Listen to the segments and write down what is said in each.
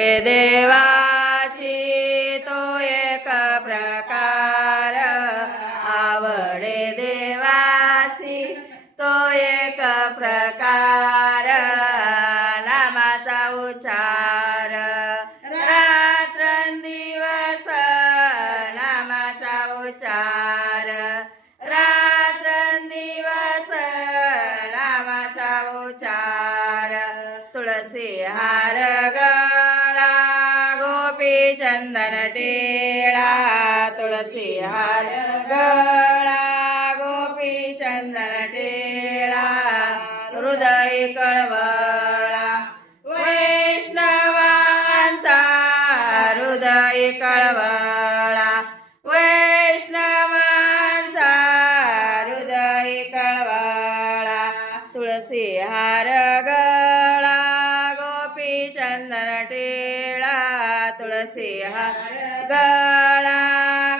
देवाशी तो एक प्रकार. आवडे देवाशी तो एक प्रकार. नामाचा उच्चार. रात्रंदिवस नामाचा उच्चार. रात्रंदिवस नामाचा उच्चार. तुळसी हा चंदन टेळा तुळसी हार गळा गोपी चंदन टेळा हृदय कळवा तुळसी गळा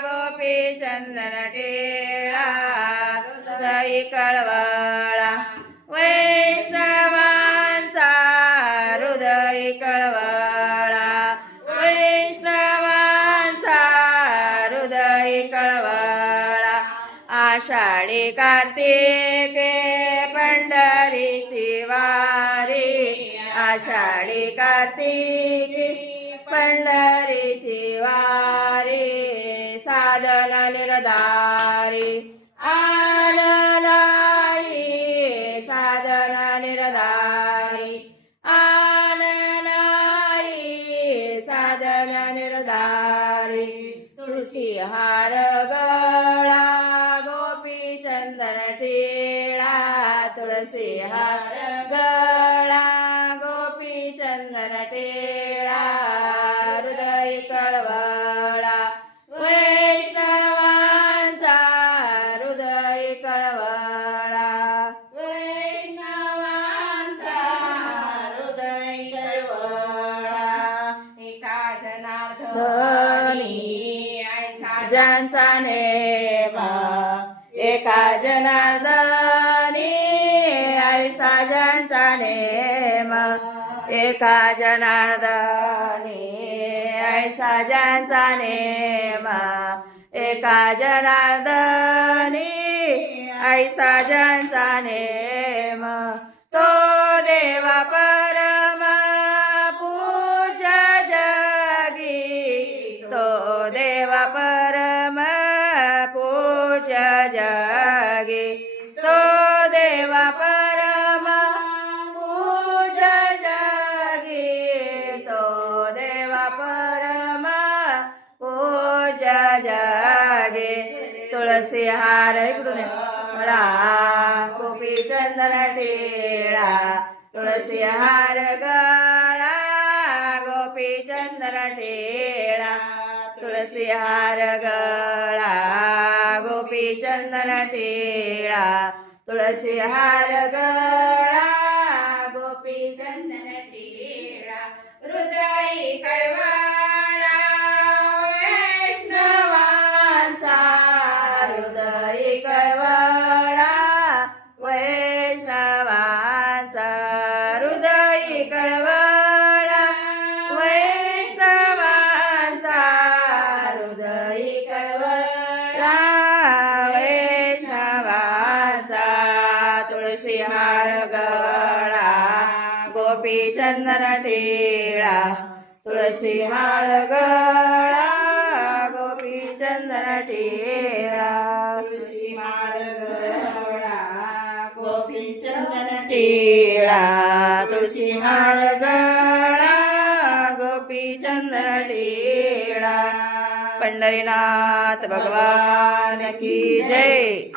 गोपी चंदन टेळा हृदय कळवळा। वैष्णवांचा हृदय कळवळा। वैष्णवांचा हृदय कळवळा। आषाढी कार्तिके पंढरीची वारी। आषाढी कार्तिकी पंढ निर्धारी तुळशी हार गळा गोपी चंदन टिळा तुळसी हार गळा गोपी चंदन टिळा राजांचा नेमा. एका जनार्दनी ऐसा साजांचा नेमा. एका जनार्दनी ऐसा साजांचा नेमा. एका जनार्दनी ऐसा साजांचा नेमा. तो देवा लागे तो देवा परमा पूजा जागे. तो देवा परमा पूजा जागे. तुळसी हार इकडून ये. मला. गोपी चंदन टेळा. तुळसी हार गळा. गोपी चंदन टेळा. तुळसी हार गळा. चंदन टेळा तुळशी हार गळा गोपी चंदन टेळा हृदय कळवाळा वैष्णवांचा हृदय कळवाळा वैष्णवांचा हृदय कळवा तुळशी गळा गोपी चंदन टिळा तुळसी हार गळा गोपी चंदन टिळा तुळसी हार गळा गोपी चंदन टिळा तुळशी गळा गोपी चंदन टेळा पंढरीनाथ भगवान की जय.